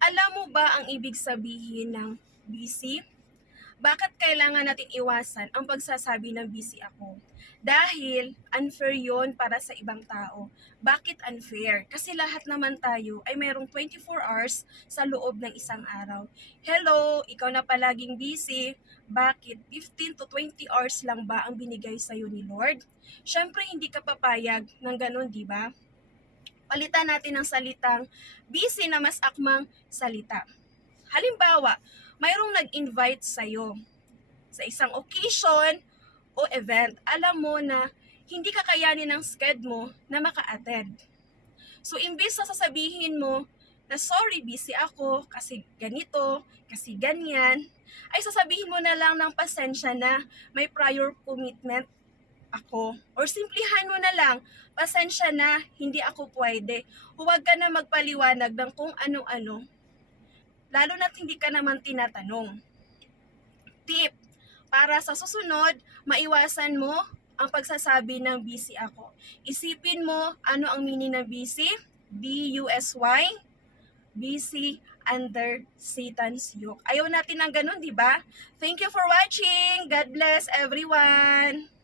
Alam mo ba ang ibig sabihin ng busy? Bakit kailangan natin iwasan ang pagsasabi ng busy ako? Dahil unfair yon para sa ibang tao. Bakit unfair? Kasi lahat naman tayo ay mayroong 24 hours sa loob ng isang araw. Hello, ikaw na palaging busy. Bakit 15 to 20 hours lang ba ang binigay sa'yo ni Lord? Siyempre hindi ka papayag ng ganun, di ba? Palitan natin ng salitang busy na mas akmang salita. Halimbawa, mayroong nag-invite sa'yo sa isang occasion o event. Alam mo na hindi kakayanin ng schedule mo na maka-attend. So, imbes na sasabihin mo na sorry, busy ako kasi ganito, kasi ganyan, ay sasabihin mo na lang ng pasensya na may prior commitment ako. Or simplihan mo na lang, pasensya na, hindi ako pwede. Huwag ka na magpaliwanag ng kung ano-ano, lalo na't hindi ka naman tinatanong. Tip, para sa susunod, maiwasan mo ang pagsasabi ng busy ako. Isipin mo ano ang meaning ng busy, B-U-S-Y, busy under Satan's yoke. Ayaw natin ng ganun, di ba? Thank you for watching. God bless everyone.